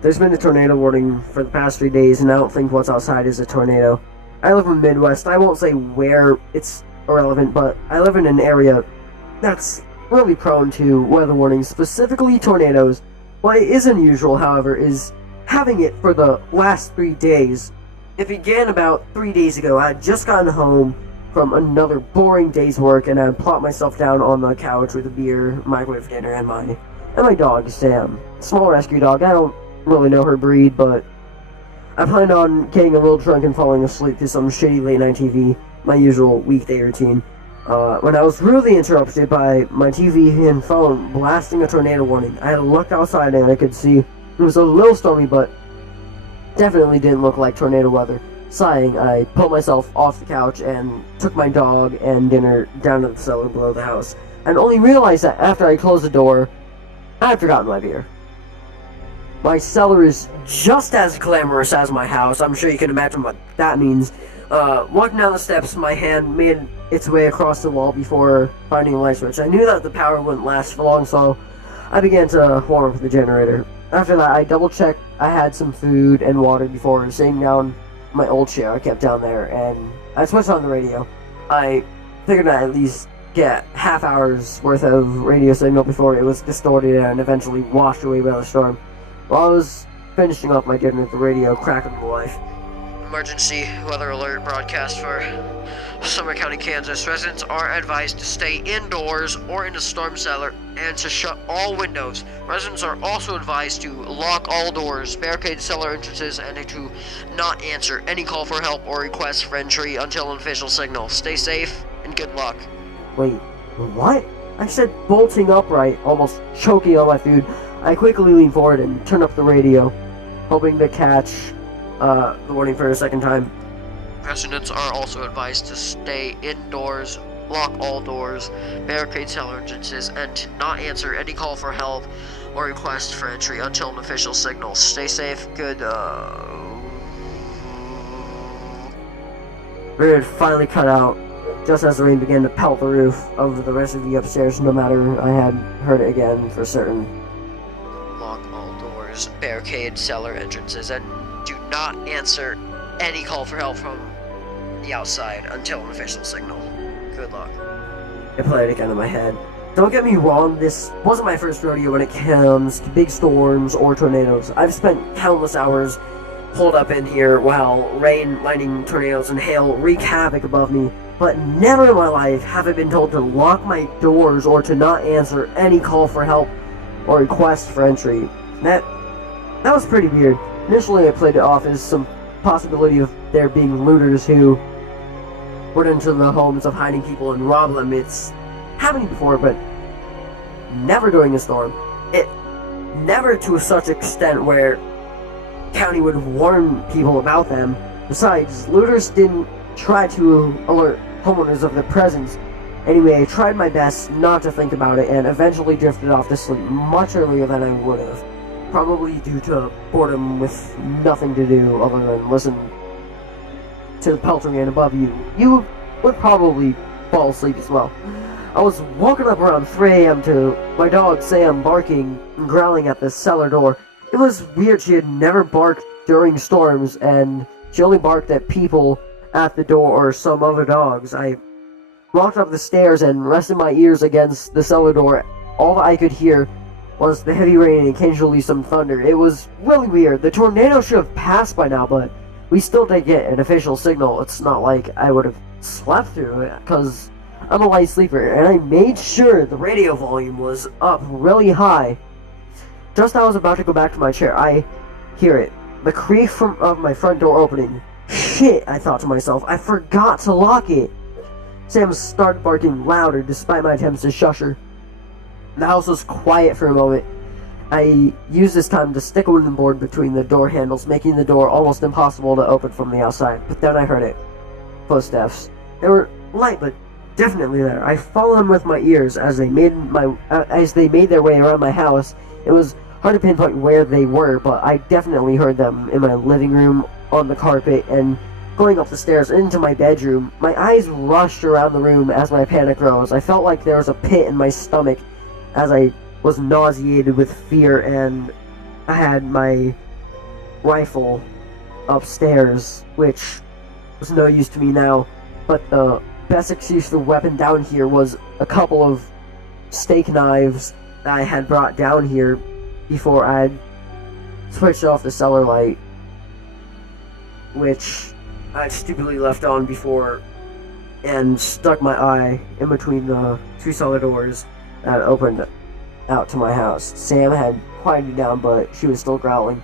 There's been a tornado warning for the past 3 days, and I don't think what's outside is a tornado. I live in the Midwest. I won't say where it's irrelevant, but I live in an area that's really prone to weather warnings, specifically tornadoes. What is unusual, however, is having it for the last 3 days. It began about 3 days ago. I had just gotten home from another boring day's work, and I plopped myself down on the couch with a beer, microwave dinner, and my dog, Sam. Small rescue dog. I don't really know her breed, but I planned on getting a little drunk and falling asleep to some shitty late night TV, my usual weekday routine, when I was rudely interrupted by my TV and phone blasting a tornado warning. I looked outside and I could see it was a little stormy, but definitely didn't look like tornado weather. Sighing, I pulled myself off the couch and took my dog and dinner down to the cellar below the house, and only realized that after I closed the door, I had forgotten my beer. My cellar is just as glamorous as my house. I'm sure you can imagine what that means. Walking down the steps, my hand made its way across the wall before finding a light switch. I knew that the power wouldn't last for long, so I began to warm up the generator. After that, I double-checked I had some food and water before sitting down my old chair I kept down there, and I switched on the radio. I figured I'd at least get half hour's worth of radio signal before it was distorted and eventually washed away by the storm. While I was finishing off my dinner, the radio crackled to life. Emergency weather alert broadcast for Summer County, Kansas. Residents are advised to stay indoors or in the storm cellar and to shut all windows. Residents are also advised to lock all doors, barricade cellar entrances, and to not answer any call for help or request for entry until an official signal. Stay safe and good luck. Wait, what? I said bolting upright, almost choking on my food. I quickly leaned forward and turned up the radio, hoping to catch the warning for a second time. Residents are also advised to stay indoors, lock all doors, barricade cellar entrances, and to not answer any call for help or request for entry until an official signal. Stay safe, good, It finally cut out, just as the rain began to pelt the roof of the rest of the upstairs, no matter I had heard it again for certain. Lock all doors, barricade cellar entrances, and do not answer any call for help from the outside until an official signal. Good luck. It played again in my head. Don't get me wrong, this wasn't my first rodeo when it comes to big storms or tornadoes. I've spent countless hours holed up in here while rain, lightning, tornadoes, and hail wreak havoc above me, but never in my life have I been told to lock my doors or to not answer any call for help or request for entry. That was pretty weird. Initially, I played it off as some possibility of there being looters who went into the homes of hiding people and robbed them. It's happened before, but never during a storm. It never to such extent where county would warn people about them. Besides, looters didn't try to alert homeowners of their presence. Anyway, I tried my best not to think about it and eventually drifted off to sleep much earlier than I would have. Probably due to boredom with nothing to do other than listen to the pelting rain above you. You would probably fall asleep as well. I was woken up around 3 a.m. to my dog Sam barking and growling at the cellar door. It was weird, she had never barked during storms, and she only barked at people at the door or some other dogs. I walked up the stairs and rested my ears against the cellar door. All I could hear was the heavy rain and occasionally some thunder. It was really weird. The tornado should have passed by now, but we still did get an official signal. It's not like I would have slept through it, because I'm a light sleeper, and I made sure the radio volume was up really high. Just as I was about to go back to my chair, I hear it. The creak of my front door opening. Shit, I thought to myself, I forgot to lock it. Sam started barking louder despite my attempts to shush her. The house was quiet for a moment. I used this time to stick a wooden board between the door handles, making the door almost impossible to open from the outside. But then I heard it. Footsteps. They were light, but definitely there. I followed them with my ears as they made their way around my house. It was hard to pinpoint where they were, but I definitely heard them in my living room, on the carpet, and going up the stairs into my bedroom. My eyes rushed around the room as my panic rose. I felt like there was a pit in my stomach as I was nauseated with fear, and I had my rifle upstairs, which was no use to me now, but the best excuse for the weapon down here was a couple of steak knives that I had brought down here before I had switched off the cellar light, which I stupidly left on before and stuck my eye in between the two cellar doors that opened out to my house. Sam had quieted down, but she was still growling.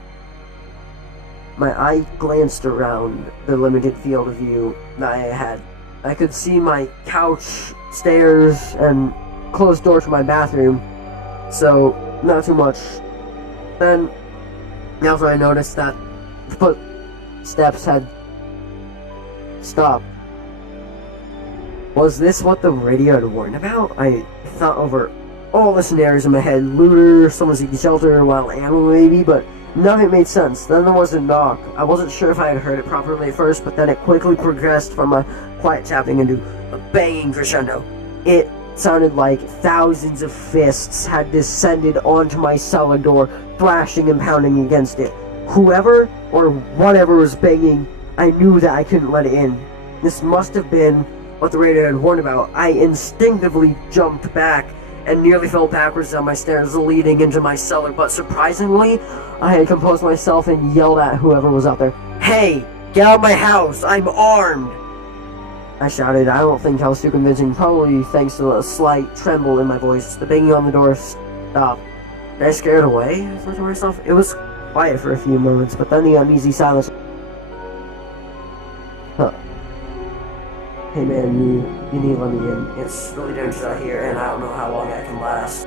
My eye glanced around the limited field of view that I had. I could see my couch, stairs, and closed door to my bathroom, so not too much. Then, after I noticed that footsteps had stopped. Was this what the radio had warned about? I thought over all the scenarios in my head. Looter, someone seeking shelter, wild animal maybe, but none of it made sense. Then there was a knock. I wasn't sure if I had heard it properly at first, but then it quickly progressed from a quiet tapping into a banging crescendo. It sounded like thousands of fists had descended onto my cellar door, thrashing and pounding against it. Whoever or whatever was banging, I knew that I couldn't let it in. This must have been what the radio had warned about. I instinctively jumped back and nearly fell backwards down my stairs leading into my cellar, but surprisingly, I had composed myself and yelled at whoever was out there. "Hey, get out of my house! I'm armed!" I shouted. I don't think I was too convincing, probably thanks to a slight tremble in my voice. The banging on the door stopped. Did I scare it away? I thought to myself. It was quiet for a few moments, but then the uneasy silence. Huh. Hey man, you need to let me in. It's really dangerous out here, and I don't know how long I can last.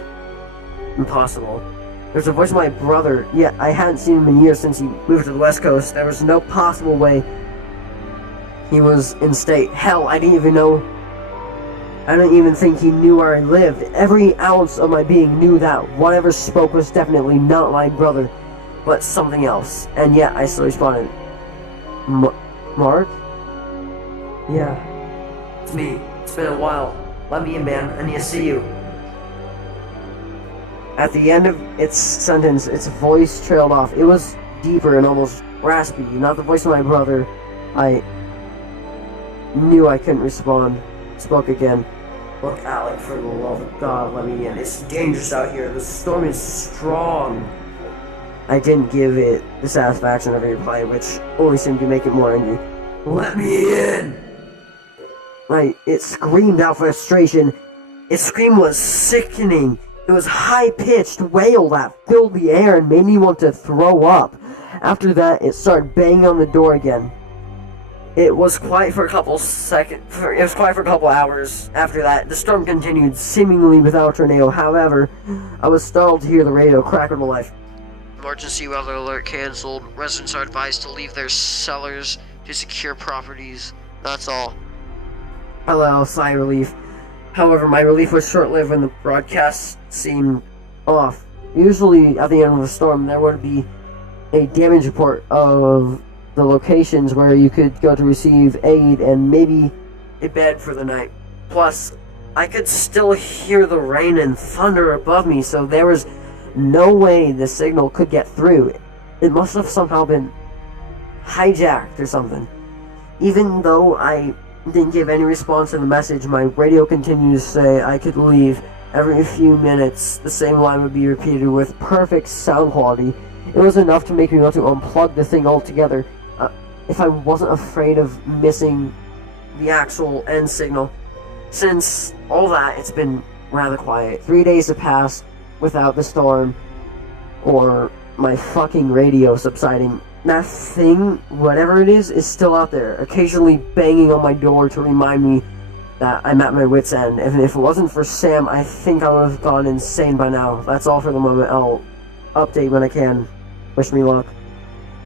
Impossible. There's a voice of my brother. Yeah, I hadn't seen him in years since he moved to the West Coast. There was no possible way he was in state. Hell, I didn't even think he knew where I lived. Every ounce of my being knew that whatever spoke was definitely not my brother, but something else. And yet, I still responded. Mark? Yeah. It's me. It's been a while. Let me in, man. I need to see you. At the end of its sentence, its voice trailed off. It was deeper and almost raspy. Not the voice of my brother. I knew I couldn't respond. Spoke again. Look, Alec, for the love of God, let me in. It's dangerous out here. The storm is strong. I didn't give it the satisfaction of a reply, which only seemed to make it more angry. Let me in! It screamed out frustration. Its scream was sickening. It was high-pitched wail that filled the air and made me want to throw up. After that, it started banging on the door again. It was quiet for a couple hours. After that, the storm continued, seemingly without a tornado. However, I was startled to hear the radio crack into life. Emergency weather alert canceled. Residents are advised to leave their cellars to secure properties. That's all. I let out a sigh of relief. However, my relief was short-lived when the broadcast seemed off. Usually, at the end of the storm, there would be a damage report of the locations where you could go to receive aid and maybe a bed for the night. Plus, I could still hear the rain and thunder above me, so there was no way the signal could get through. It must have somehow been hijacked or something. Even though I didn't give any response to the message, my radio continued to say I could leave. Every few minutes, the same line would be repeated with perfect sound quality. It was enough to make me want to unplug the thing altogether. If I wasn't afraid of missing the actual end signal. Since all that, it's been rather quiet. 3 days have passed without the storm or my fucking radio subsiding. That thing, whatever it is still out there, occasionally banging on my door to remind me that I'm at my wit's end. And if it wasn't for Sam, I think I would have gone insane by now. That's all for the moment. I'll update when I can. Wish me luck.